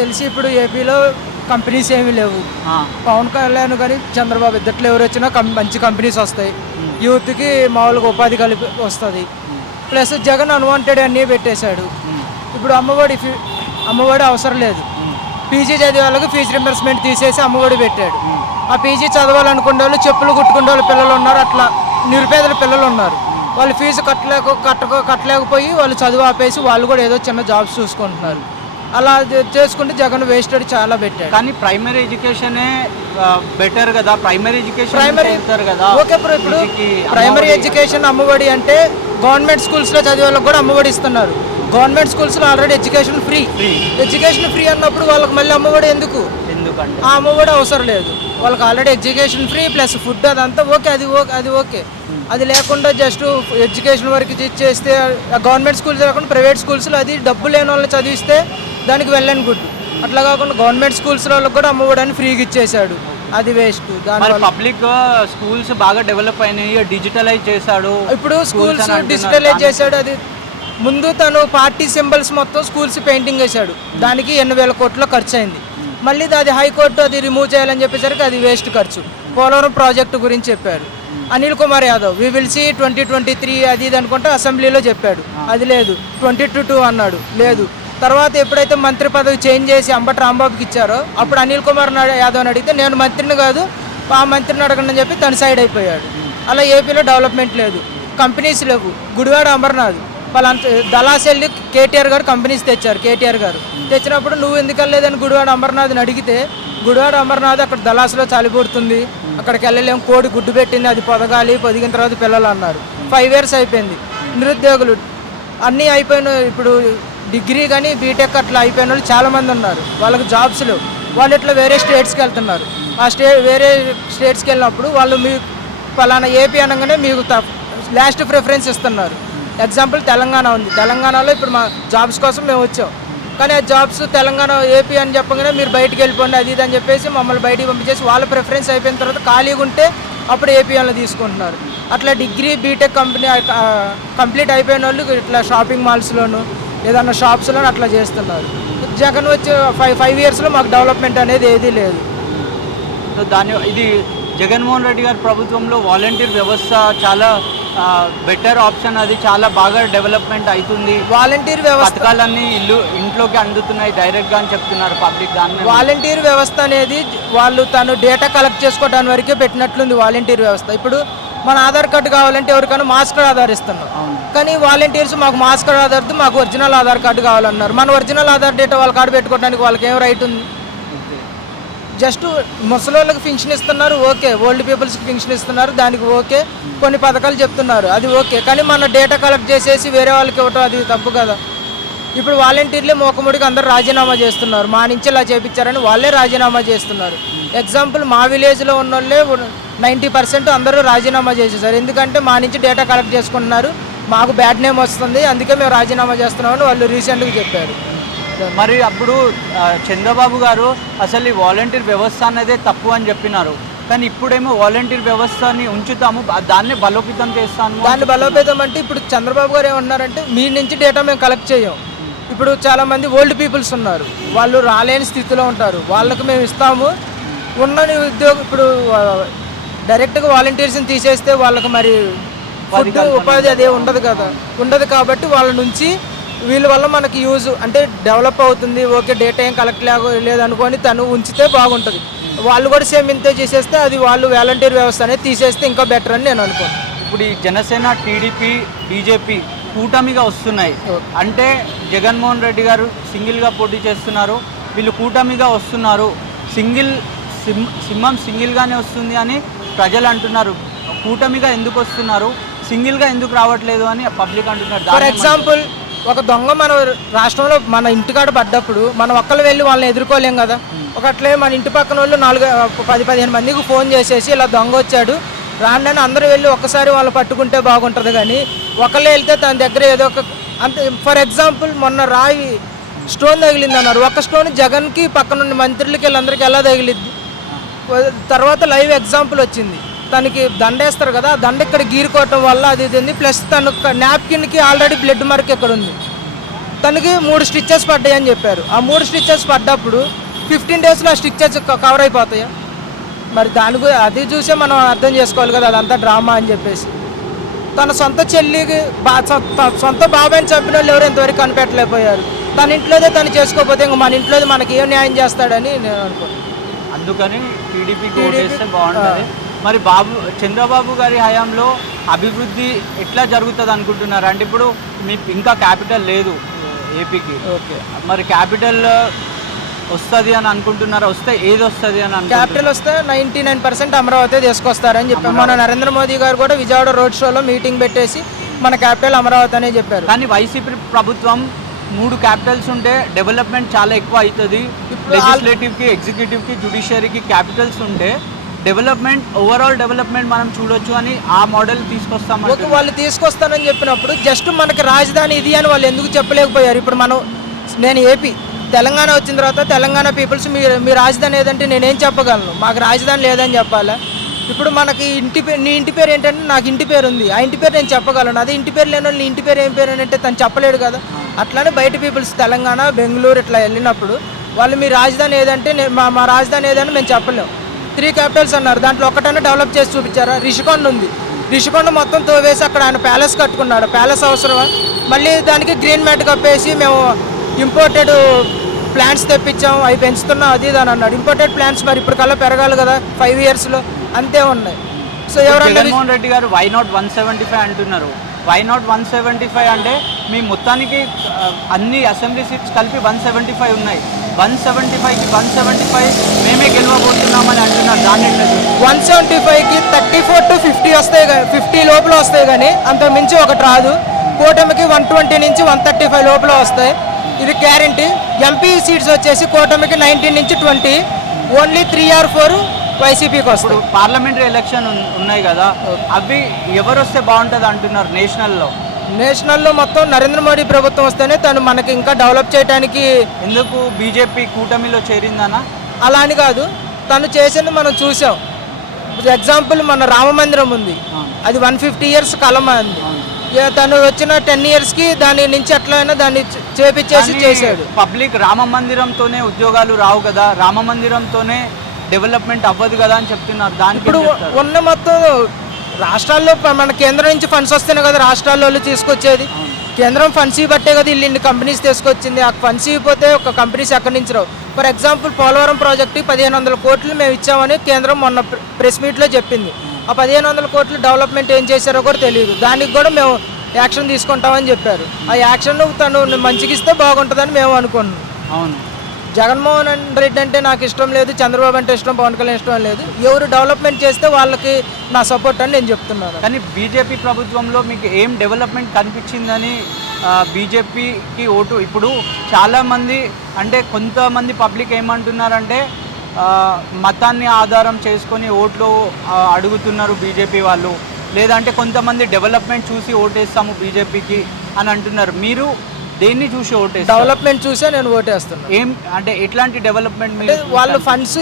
తెలిసి ఇప్పుడు ఏపీలో కంపెనీస్ ఏమీ లేవు. పవన్ కళ్యాణ్ కానీ చంద్రబాబు ఇద్దట్లో ఎవరు వచ్చినా మంచి కంపెనీస్ వస్తాయి, యూత్కి మామూలుగా ఉపాధి కలిపి వస్తుంది. ప్లస్ జగన్ అన్వాంటెడ్ అన్నీ పెట్టేశాడు. ఇప్పుడు అమ్మఒడి అవసరం లేదు. పీజీ చదివే వాళ్ళకి ఫీజు రింబర్స్మెంట్ తీసేసి అమ్మఒడి పెట్టాడు. ఆ పీజీ చదవాలనుకునే వాళ్ళు, చెప్పులు కుట్టుకునే వాళ్ళు పిల్లలు ఉన్నారు, అట్లా నిరుపేదల పిల్లలు ఉన్నారు. వాళ్ళు ఫీజు కట్టలేకపోయి వాళ్ళు చదువు ఆపేసి వాళ్ళు కూడా ఏదో చిన్న జాబ్స్ చూసుకుంటున్నారు. అలా చేసుకుంటే జగన్ వేస్టెడ్ చాలా పెట్టాడు. కానీ ప్రైమరీ ఎడ్యుకేషనే బెటర్ కదా, ప్రైమరీ కదా. ఓకే బ్రో, ఇప్పుడు ప్రైమరీ ఎడ్యుకేషన్ అమ్మఒడి అంటే గవర్నమెంట్ స్కూల్స్లో చదివే వాళ్ళకి కూడా అమ్మఒడి ఇస్తున్నారు. గవర్నమెంట్ స్కూల్స్లో ఆల్రెడీ ఎడ్యుకేషన్ ఫ్రీ అన్నప్పుడు వాళ్ళకి మళ్ళీ అమ్మఒడి ఎందుకంటే ఆ అమ్మఒడి అవసరం లేదు. వాళ్ళకి already education free plus food అదంతా ఓకే, అది ఓకే. అది లేకుండా జస్ట్ ఎడ్యుకేషన్ వరకు చేస్తే గవర్నమెంట్ స్కూల్స్ కాకుండా ప్రైవేట్ స్కూల్స్లో అది డబ్బు లేని వాళ్ళని చదివిస్తే దానికి వెళ్ళని గుడ్. అట్లా కాకుండా గవర్నమెంట్ స్కూల్స్ వాళ్ళకి కూడా అమ్మఒడని ఫ్రీగా ఇచ్చేసాడు, అది వేస్ట్. దాని పబ్లిక్ స్కూల్స్ బాగా డెవలప్ అయినాయి, డిజిటలైజ్ చేశాడు. ఇప్పుడు స్కూల్స్ డిజిటలైజ్ చేశాడు. అది ముందు తను పార్టీ సింబల్స్ మొత్తం స్కూల్స్ పెయింటింగ్ వేశాడు, దానికి 8,000 కోట్ల ఖర్చు అయింది. మళ్ళీ అది హైకోర్టు అది రిమూవ్ చేయాలని చెప్పేసరికి అది వేస్ట్ ఖర్చు. పోలవరం ప్రాజెక్టు గురించి చెప్పారు. Anil Kumar Yadav we will see 2023 అది ఇది అనుకుంటే అసెంబ్లీలో చెప్పాడు, అది లేదు. 2022 అన్నాడు, లేదు. తర్వాత ఎప్పుడైతే మంత్రి పదవి చేంజ్ చేసి అంబటి రాంబాబుకి ఇచ్చారో అప్పుడు అనిల్ కుమార్ యాదవ్ని అడిగితే నేను మంత్రిని కాదు ఆ మంత్రిని అడగండి అని చెప్పి తన సైడ్ అయిపోయాడు. అలా ఏపీలో డెవలప్మెంట్ లేదు, కంపెనీస్ లేవు. గుడివాడ అమర్నాథ్ వాళ్ళంత దళాసెల్లి కేటీఆర్ గారు కంపెనీస్ తెచ్చారు. కేటీఆర్ గారు తెచ్చినప్పుడు నువ్వు ఎందుకు వెళ్ళలేదని గుడివాడ అమర్నాథ్ని అడిగితే గుడివాడ అమర్నాథ్ అక్కడ దళాసులో చలిపుడుతుంది, అక్కడికి వెళ్ళలేము, కోడి గుడ్డు పెట్టింది, అది పొదిగిన తర్వాత పిల్లలు అన్నారు. 5 years అయిపోయింది. నిరుద్యోగులు అన్నీ అయిపోయినాయి. ఇప్పుడు డిగ్రీ కానీ బీటెక్ అట్లా అయిపోయిన వాళ్ళు చాలామంది ఉన్నారు, వాళ్ళకి జాబ్స్ లేవు. వాళ్ళు ఇట్లా వేరే స్టేట్స్కి వెళ్తున్నారు. వేరే స్టేట్స్కి వెళ్ళినప్పుడు వాళ్ళు మీకు పలానా ఏపీ అనగానే మీకు లాస్ట్ ప్రిఫరెన్స్ ఇస్తున్నారు. ఎగ్జాంపుల్ తెలంగాణ ఉంది, తెలంగాణలో ఇప్పుడు మా జాబ్స్ కోసం మేము వచ్చాం, కానీ ఆ జాబ్స్ తెలంగాణ ఏపీ అని చెప్పగానే మీరు బయటికి వెళ్ళిపోండి అది ఇది అని చెప్పేసి మమ్మల్ని బయటికి పంపించేసి వాళ్ళ ప్రిఫరెన్స్ అయిపోయిన తర్వాత ఖాళీగా ఉంటే అప్పుడు ఏపీ వాళ్ళు తీసుకుంటున్నారు. అట్లా డిగ్రీ బీటెక్ కంప్లీట్ అయిపోయిన వాళ్ళు ఇట్లా షాపింగ్ మాల్స్లోను ఏదన్నా షాప్స్లోనూ అట్లా చేస్తున్నారు. జగన్ వచ్చి 5 yearsలో మాకు డెవలప్మెంట్ అనేది ఏదీ లేదు. సో ఇది జగన్మోహన్ రెడ్డి గారి ప్రభుత్వంలో వాలంటీర్ వ్యవస్థ చాలా బెటర్ ఆప్షన్, అది చాలా బాగా డెవలప్మెంట్ అవుతుంది. వాలంటీర్ వ్యవస్థ పథకాలన్నీ ఇంట్లోకి అందుతున్నాయి డైరెక్ట్గా అని చెప్తున్నారు పబ్లిక్. దాని వాలంటీర్ వ్యవస్థ అనేది వాళ్ళు తను డేటా కలెక్ట్ చేసుకోవడానికి వరకే పెట్టినట్లుంది వాలంటీర్ వ్యవస్థ. ఇప్పుడు మన ఆధార్ కార్డు కావాలంటే ఎవరికైనా మాస్ కార్డ్ ఆధార్ ఇస్తున్నాం, కానీ వాలంటీర్స్ మాకు మాస్ కార్డ్ ఆధార్తో మాకు ఒరిజినల్ ఆధార్ కార్డు కావాలన్నారు. మన ఒరిజినల్ ఆధార్ డేటా వాళ్ళ కార్డు పెట్టుకోవడానికి వాళ్ళకి ఏం రైట్ ఉంది? జస్ట్ ముసలోళ్ళకి పెన్షన్ ఇస్తున్నారు, ఓకే. ఓల్డ్ పీపుల్స్కి పెన్షన్ ఇస్తున్నారు, దానికి ఓకే. కొన్ని పథకాలు చెప్తున్నారు, అది ఓకే. కానీ మన డేటా కలెక్ట్ చేసేసి వేరే వాళ్ళకి ఇవ్వటం అది తప్పు కదా. ఇప్పుడు వాలంటీర్లే మోకముడికి అందరూ రాజీనామా చేస్తున్నారు, మా నుంచి ఇలా చేయించారని వాళ్ళే రాజీనామా చేస్తున్నారు. ఎగ్జాంపుల్ మా విలేజ్లో ఉన్న వాళ్ళే 90% అందరూ రాజీనామా చేసేసారు. ఎందుకంటే మా నుంచి డేటా కలెక్ట్ చేసుకుంటున్నారు, మాకు బ్యాడ్ నేమ్ వస్తుంది, అందుకే మేము రాజీనామా చేస్తున్నామని వాళ్ళు రీసెంట్గా చెప్పారు. మరి అప్పుడు చంద్రబాబు గారు అసలు ఈ వాలంటీర్ వ్యవస్థ అనేదే తప్పు అని చెప్పినారు, కానీ ఇప్పుడేమో వాలంటీర్ వ్యవస్థని ఉంచుతాము, దాన్ని బలోపేతం చేస్తాము. దాన్ని బలోపేతం అంటే ఇప్పుడు చంద్రబాబు గారు ఏమన్నారంటే మీ నుంచి డేటా మేము కలెక్ట్ చేయం. ఇప్పుడు చాలామంది ఓల్డ్ పీపుల్స్ ఉన్నారు, వాళ్ళు రాలేని స్థితిలో ఉంటారు, వాళ్ళకి మేము ఇస్తాము. ఉన్న ఉద్యోగం ఇప్పుడు డైరెక్ట్గా వాలంటీర్స్ని తీసేస్తే వాళ్ళకి మరి ఫుడ్ ఉపాధి అదే ఉండదు కాబట్టి వాళ్ళ నుంచి వీళ్ళ వల్ల మనకి యూజ్ అంటే డెవలప్ అవుతుంది. ఓకే, డేటా ఏం కలెక్ట్ లేదనుకొని తను ఉంచితే బాగుంటుంది. వాళ్ళు కూడా సేమ్ ఇంతే చేసేస్తే అది వాళ్ళు వాలంటీర్ వ్యవస్థ అనేది తీసేస్తే ఇంకా బెటర్ అని నేను అనుకోను. ఇప్పుడు ఈ జనసేన, టీడీపీ, బీజేపీ కూటమిగా వస్తున్నాయి అంటే జగన్మోహన్ రెడ్డి గారు సింగిల్గా పోటీ చేస్తున్నారు, వీళ్ళు కూటమిగా వస్తున్నారు. సింహం సింగిల్గానే వస్తుంది అని ప్రజలు అంటున్నారు. కూటమిగా ఎందుకు వస్తున్నారు, సింగిల్గా ఎందుకు రావట్లేదు అని పబ్లిక్ అంటున్నారు. ఫర్ ఎగ్జాంపుల్ ఒక దొంగ మన రాష్ట్రంలో మన ఇంటికాడ పడ్డప్పుడు మనం ఒక్కళ్ళు వెళ్ళి వాళ్ళని ఎదుర్కోలేం కదా. ఒకట్లే మన ఇంటి పక్కన వాళ్ళు 10-15 మందికి ఫోన్ చేసేసి ఇలా దొంగ వచ్చాడు రాండి అని అందరూ వెళ్ళి ఒక్కసారి వాళ్ళు పట్టుకుంటే బాగుంటుంది. కానీ ఒకళ్ళే వెళ్తే తన దగ్గర ఏదో ఒక అంతే. ఫర్ ఎగ్జాంపుల్ మొన్న రాయి స్టోన్ తగిలింది అన్నారు, ఒక స్టోన్ జగన్కి పక్కనున్న మంత్రులకి వీళ్ళందరికీ ఎలా తగిలిద్ది? తర్వాత లైవ్ ఎగ్జాంపుల్ వచ్చింది, తనకి దండేస్తారు కదా, ఆ దండ ఇక్కడ గీరుకోవటం వల్ల అది ఇది. ప్లస్ తను నాప్కిన్కి ఆల్రెడీ బ్లడ్ మార్క్ ఇక్కడ ఉంది. తనకి 3 స్టిచ్చెస్ పడ్డాయి అని చెప్పారు. ఆ 3 స్టిచ్చెస్ పడ్డప్పుడు 15 డేస్లో ఆ స్టిచ్చెస్ కవర్ అయిపోతాయా? మరి అది చూసే మనం అర్థం చేసుకోవాలి కదా అదంతా డ్రామా అని చెప్పేసి. తన సొంత చెల్లికి సొంత బాబాయిని చంపిన వాళ్ళు ఎవరు ఇంతవరకు కనిపెట్టలేకపోయారు. తన ఇంట్లోదే తను చేసుకోకపోతే ఇంక మన ఇంట్లోది మనకి ఏం న్యాయం చేస్తాడని నేను అనుకుంటున్నాను. అందుకని టీడీపీకి ఓటేస్తే బాగుంటుంది. మరి చంద్రబాబు గారి హయాంలో అభివృద్ధి ఎట్లా జరుగుతుంది అనుకుంటున్నారు? అంటే ఇప్పుడు మీకు ఇంకా క్యాపిటల్ లేదు ఏపీకి. ఓకే, మరి క్యాపిటల్ వస్తుంది అని అనుకుంటున్నారా? వస్తే ఏది వస్తుంది అని అనుకుంటున్నారు? క్యాపిటల్ వస్తే 99% అమరావతి తీసుకొస్తారని చెప్పారు. మన నరేంద్ర మోదీ గారు కూడా విజయవాడ రోడ్ షోలో మీటింగ్ పెట్టేసి మన క్యాపిటల్ అమరావతి అనే చెప్పారు. కానీ వైసీపీ ప్రభుత్వం 3 క్యాపిటల్స్ ఉంటే డెవలప్మెంట్ చాలా ఎక్కువ అవుతుంది. లెజిస్లేటివ్కి, ఎగ్జిక్యూటివ్కి, జ్యుడిషియరీకి క్యాపిటల్స్ ఉంటే డెవలప్మెంట్, ఓవరాల్ డెవలప్మెంట్ మనం చూడొచ్చు అని ఆ మోడల్ తీసుకొస్తాం. వాళ్ళు తీసుకొస్తానని చెప్పినప్పుడు జస్ట్ మనకి రాజధాని ఇది అని వాళ్ళు ఎందుకు చెప్పలేకపోయారు? ఇప్పుడు నేను ఏపీ, తెలంగాణ వచ్చిన తర్వాత తెలంగాణ పీపుల్స్ మీ రాజధాని ఏదంటే నేనేం చెప్పగలను? మాకు రాజధాని లేదని చెప్పాలా? ఇప్పుడు మనకి నీ ఇంటి పేరు ఏంటంటే నాకు ఇంటి పేరు ఉంది, ఆ ఇంటి పేరు నేను చెప్పగలను. అదే ఇంటి పేరు లేని వాళ్ళు నీ ఇంటి పేరు ఏం పేరు అని అంటే తను చెప్పలేడు కదా. అట్లానే బయట పీపుల్స్ తెలంగాణ, బెంగళూరు ఇట్లా వెళ్ళినప్పుడు వాళ్ళు మీ రాజధాని ఏదంటే మా రాజధాని ఏదని మేము చెప్పలేము. 3 క్యాపిటల్స్ అన్నారు, దాంట్లో ఒకటైనా డెవలప్ చేసి చూపించారా? రిషికొండ ఉంది, రిషికొండ మొత్తం తోవేసి అక్కడ ఆయన ప్యాలెస్ కట్టుకున్నాడు. ప్యాలెస్ అవసరమా? మళ్ళీ దానికి గ్రీన్ మ్యాట్ కప్పేసి మేము ఇంపోర్టెడ్ ప్లాంట్స్ తెప్పించాం, అవి పెంచుతున్నాం అది ఇది అని అన్నాడు. ఇంపోర్టెడ్ ప్లాంట్స్ మరి ఇప్పుడు కల్లా పెరగాలి కదా 5 yearsలో, అంతే ఉన్నాయి. సో జగన్మోహన్ రెడ్డి గారు వై నాట్ 175 అంటున్నారు. వై నాట్ 175 అంటే మీ మొత్తానికి అన్ని అసెంబ్లీ సీట్స్ కలిపి 175 ఉన్నాయి. 175కి 175 మేమే గెలవబోతున్నామని అంటున్నారు. దాన్ని 175కి 34 to 50 వస్తాయి, 50 లోపల వస్తాయి, కానీ అంత మించి ఒకటి రాదు. కూటమికి 120 నుంచి 135 లోపల వస్తాయి, ఇది గ్యారంటీ. ఎంపీ సీట్స్ వచ్చేసి కూటమికి 19 నుంచి 20, ఓన్లీ 3 or 4 వైసీపీకి వస్తాయి. పార్లమెంటరీ ఎలక్షన్ ఉన్నాయి కదా, అవి ఎవరు వస్తే బాగుంటుంది అంటున్నారు? నేషనల్లో మొత్తం నరేంద్ర మోడీ ప్రభుత్వం వస్తేనే తను మనకి ఇంకా డెవలప్ చేయడానికి. ఎందుకు బీజేపీ కూటమిలో చేరిందనా? అలా అని కాదు, తను చేసింది మనం చూసాం. ఎగ్జాంపుల్ మన రామ మందిరం ఉంది, అది 150 years కలమ ఉంది. తను వచ్చిన 10 yearsకి దాని నుంచి ఎట్లయినా దాన్ని చేపించేసి చేశాడు. పబ్లిక్ రామ మందిరంతోనే ఉద్యోగాలు రావు కదా, రామ మందిరంతోనే డెవలప్మెంట్ అవ్వదు కదా అని చెప్తున్నారు. దానికి ఇప్పుడు ఉన్న మొత్తం రాష్ట్రాల్లో మన కేంద్రం నుంచి ఫండ్స్ వస్తేనే కదా రాష్ట్రాల్లో తీసుకొచ్చేది. కేంద్రం ఫండ్స్ బట్టే కదా ఇన్ని కంపెనీస్ తీసుకొచ్చింది. ఆ ఫండ్స్ ఇవ్వకపోతే ఒక కంపెనీస్ ఎక్కడి నుంచి రావు. ఫర్ ఎగ్జాంపుల్ పోలవరం ప్రాజెక్టు 1500 కోట్లు మేము ఇచ్చామని కేంద్రం మొన్న ప్రెస్ మీట్లో చెప్పింది. ఆ 1500 కోట్లు డెవలప్మెంట్ ఏం చేశారో కూడా తెలియదు. దానికి కూడా మేము యాక్షన్ తీసుకుంటామని చెప్పారు. ఆ యాక్షన్ తను మంచిగా ఇస్తే బాగుంటుందని మేము అనుకున్నాం. అవును, జగన్మోహన్ రెడ్డి అంటే నాకు ఇష్టం లేదు, చంద్రబాబు అంటే ఇష్టం, పవన్ కళ్యాణ్ ఇష్టం లేదు. ఎవరు డెవలప్మెంట్ చేస్తే వాళ్ళకి నా సపోర్ట్ అని నేను చెప్తున్నాను. కానీ బీజేపీ ప్రభుత్వంలో మీకు ఏం డెవలప్మెంట్ కనిపించిందని బీజేపీకి ఓటు? ఇప్పుడు చాలామంది అంటే కొంతమంది పబ్లిక్ ఏమంటున్నారంటే మతాన్ని ఆధారం చేసుకొని ఓట్లు అడుగుతున్నారు బీజేపీ వాళ్ళు, లేదంటే కొంతమంది డెవలప్మెంట్ చూసి ఓటేస్తాము బీజేపీకి అని అంటున్నారు. మీరు దేన్ని చూసి ఓటేస్తారు? డెవలప్మెంట్ చూసే నేను ఓటేస్తున్నాను. ఏం అంటే ఎట్లాంటి డెవలప్మెంట్? వాళ్ళు ఫండ్స్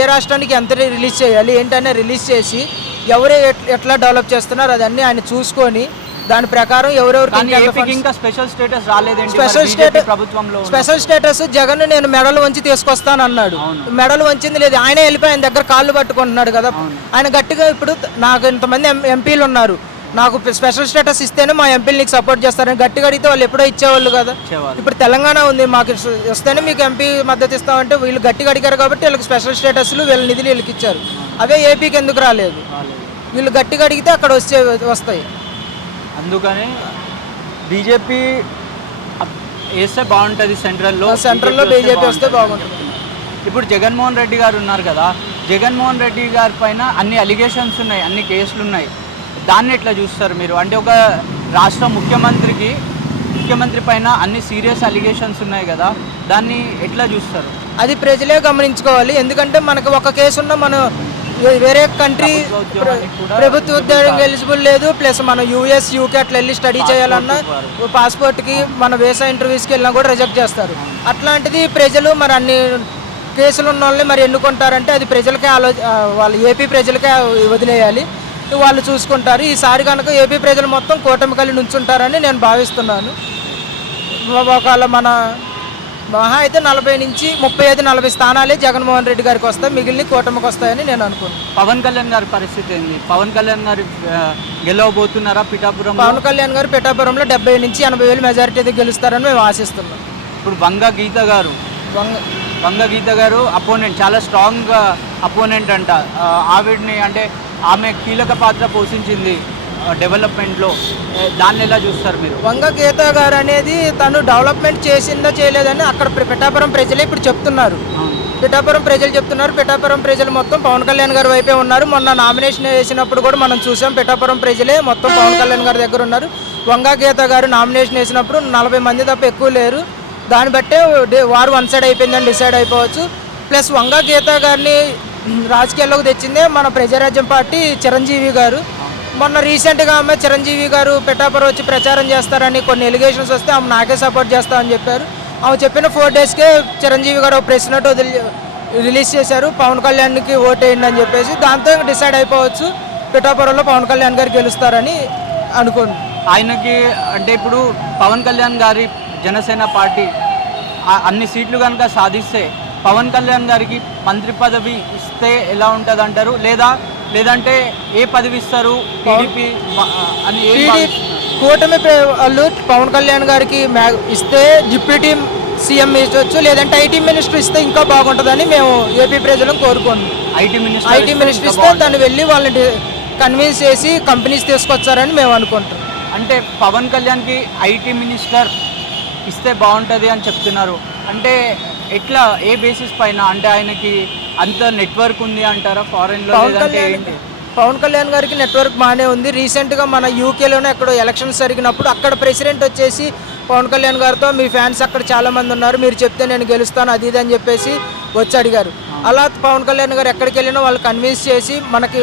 ఏ రాష్ట్రానికి ఎంత రిలీజ్ చేయాలి ఏంటనే రిలీజ్ చేసి ఎవరే ఎట్లా డెవలప్ చేస్తున్నారు అదన్నీ ఆయన చూసుకొని దాని ప్రకారం ఎవరెవరికి ఇంకా స్పెషల్ స్టేటస్ రాలేదండి. స్పెషల్ స్టేటస్ జగన్ నేను మెడలు వంచి తీసుకొస్తాను అన్నాడు. మెడలు వంచింది లేదు, ఆయనే వెళ్ళిపోయి ఆయన దగ్గర కాళ్ళు పట్టుకుంటున్నాడు కదా. ఆయన గట్టిగా ఇప్పుడు నాకు ఇంతమంది ఎంపీలు ఉన్నారు, నాకు స్పెషల్ స్టేటస్ ఇస్తేనే మా ఎంపీలు నీకు సపోర్ట్ చేస్తారని గట్టిగా అడిగితే వాళ్ళు ఎప్పుడో ఇచ్చేవాళ్ళు కదా. ఇప్పుడు తెలంగాణ ఉంది, మాకు వస్తేనే మీకు ఎంపీ మద్దతు ఇస్తామంటే వీళ్ళు గట్టిగా అడిగారు కాబట్టి వీళ్ళకి స్పెషల్ స్టేటస్లు వీళ్ళ నిధులు వీళ్ళకి ఇచ్చారు. అవే ఏపీకి ఎందుకు రాలేదు? వీళ్ళు గట్టిగా అడిగితే అక్కడ వస్తాయి. అందుకని బీజేపీ వేస్తే బాగుంటుంది. సెంట్రల్లో బీజేపీ వస్తే బాగుంటుంది. ఇప్పుడు జగన్మోహన్ రెడ్డి గారు ఉన్నారు కదా, జగన్మోహన్ రెడ్డి గారి పైన అన్ని అలిగేషన్స్ ఉన్నాయి, అన్ని కేసులు ఉన్నాయి. దాన్ని ఎట్లా చూస్తారు మీరు? అంటే ఒక రాష్ట్ర ముఖ్యమంత్రి పైన అన్ని సీరియస్ అలిగేషన్స్ ఉన్నాయి కదా, దాన్ని ఎట్లా చూస్తారు? అది ప్రజలే గమనించుకోవాలి. ఎందుకంటే మనకు ఒక కేసు ఉన్న మనం వేరే కంట్రీ ప్రభుత్వ ఉద్యోగం ఎలిజిబుల్ లేదు, ప్లస్ మనం US UK అట్లా వెళ్ళి స్టడీ చేయాలన్నా పాస్పోర్ట్కి మన వీసా ఇంటర్వ్యూస్కి వెళ్ళినా కూడా రిజెక్ట్ చేస్తారు. అట్లాంటిది ప్రజలు మరి అన్ని కేసులు ఉన్న వాళ్ళని మరి ఎన్నుకుంటారంటే అది ప్రజలకే వాళ్ళు ఏపీ ప్రజలకే వదిలేయాలి, వాళ్ళు చూసుకుంటారు. ఈసారి కనుక ఏపీ ప్రజలు మొత్తం కూటమి కలిసి నుంచుంటారని నేను భావిస్తున్నాను. ఒకవేళ మన మహా అయితే 40 నుంచి 35-40 స్థానాలే జగన్మోహన్ రెడ్డి గారికి వస్తాయి, మిగిలిన కూటమికి వస్తాయని నేను అనుకున్నాను. పవన్ కళ్యాణ్ గారి పరిస్థితి ఏంది? పవన్ కళ్యాణ్ గారు గెలవబోతున్నారా పిఠాపురం? పవన్ కళ్యాణ్ గారు పిఠాపురంలో 70 నుంచి 80 వేలు మెజారిటీ గెలుస్తారని మేము ఆశిస్తున్నాం. ఇప్పుడు వంగ గీత గారు అపోనెంట్, చాలా స్ట్రాంగ్ అపోనెంట్ అంట. ఆవిడ్ని అంటే ఆమె కీలక పాత్ర పోషించింది డెవలప్మెంట్లో, దాన్ని ఎలా చూస్తారు మీరు? వంగ గీత గారు అనేది తను డెవలప్మెంట్ చేసిందో చేయలేదని అక్కడ పిఠాపురం ప్రజలే ఇప్పుడు చెప్తున్నారు. పిఠాపురం ప్రజలు చెప్తున్నారు. పిఠాపురం ప్రజలు మొత్తం పవన్ కళ్యాణ్ గారి వైపే ఉన్నారు. మొన్న నామినేషన్ వేసినప్పుడు కూడా మనం చూసాం, పిఠాపురం ప్రజలే మొత్తం పవన్ కళ్యాణ్ గారి దగ్గర ఉన్నారు. వంగ గీత గారు నామినేషన్ వేసినప్పుడు 40 మంది తప్ప ఎక్కువ లేరు. దాన్ని బట్టే వారు వన్ సైడ్ అయిపోయిందని డిసైడ్ అయిపోవచ్చు. ప్లస్ వంగ గీత గారిని రాజకీయాల్లోకి తెచ్చిందే మన ప్రజారాజ్యం పార్టీ చిరంజీవి గారు. మొన్న రీసెంట్గా ఆమె చిరంజీవి గారు పిఠాపురం వచ్చి ప్రచారం చేస్తారని కొన్ని ఎలిగేషన్స్ వస్తే ఆమె నాకే సపోర్ట్ చేస్తామని చెప్పారు. ఆమె చెప్పిన 4 డేస్కే చిరంజీవి గారు ప్రెస్ నోట్ రిలీజ్ చేశారు, పవన్ కళ్యాణ్కి ఓటేయండి అని చెప్పేసి. దాంతో డిసైడ్ అయిపోవచ్చు పిఠాపురంలో పవన్ కళ్యాణ్ గారు గెలుస్తారని అనుకోండి. ఆయనకి అంటే ఇప్పుడు పవన్ కళ్యాణ్ గారి జనసేన పార్టీ అన్ని సీట్లు కనుక సాధిస్తే పవన్ కళ్యాణ్ గారికి మంత్రి పదవి ఇస్తే ఎలా ఉంటుంది అంటారు? లేదంటే ఏ పదవి ఇస్తారు? టీడీపీ అని కూటమి వాళ్ళు పవన్ కళ్యాణ్ గారికి ఇస్తే డిప్యూటీ సీఎం ఇచ్చవచ్చు, లేదంటే ఐటీ మినిస్టర్ ఇస్తే ఇంకా బాగుంటుందని మేము ఏపీ ప్రజలను కోరుకోండి. ఐటీ మినిస్టర్ ఇస్తే దాన్ని వెళ్ళి వాళ్ళని కన్విన్స్ చేసి కంపెనీస్ తీసుకొచ్చారని మేము అనుకుంటున్నాం. అంటే పవన్ కళ్యాణ్కి ఐటీ మినిస్టర్ ఇస్తే బాగుంటుంది అని చెప్తున్నారు. అంటే ఎట్లా, ఏ బేసిస్ పైన? అంటే ఆయనకి అంత నెట్వర్క్ ఉంది అంటారా ఫారెన్లో? పవన్ కళ్యాణ్ గారికి నెట్వర్క్ బాగానే ఉంది. రీసెంట్గా మన యూకేలోనే ఎక్కడో ఎలక్షన్స్ జరిగినప్పుడు అక్కడ ప్రెసిడెంట్ వచ్చేసి పవన్ కళ్యాణ్ గారితో మీ ఫ్యాన్స్ అక్కడ చాలామంది ఉన్నారు, మీరు చెప్తే నేను గెలుస్తాను అది ఇది అని చెప్పేసి వచ్చి అడిగారు. అలా పవన్ కళ్యాణ్ గారు ఎక్కడికి వెళ్ళినా వాళ్ళు కన్విన్స్ చేసి మనకి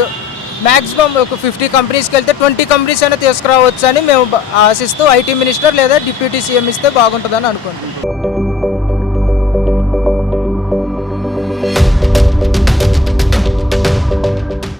మ్యాక్సిమం ఒక 50 కంపెనీస్కి వెళ్తే 20 కంపెనీస్ అయినా తీసుకురావచ్చు అని మేము ఆశిస్తూ ఐటీ మినిస్టర్ లేదా డిప్యూటీ సీఎం ఇస్తే బాగుంటుందని అనుకుంటున్నాం.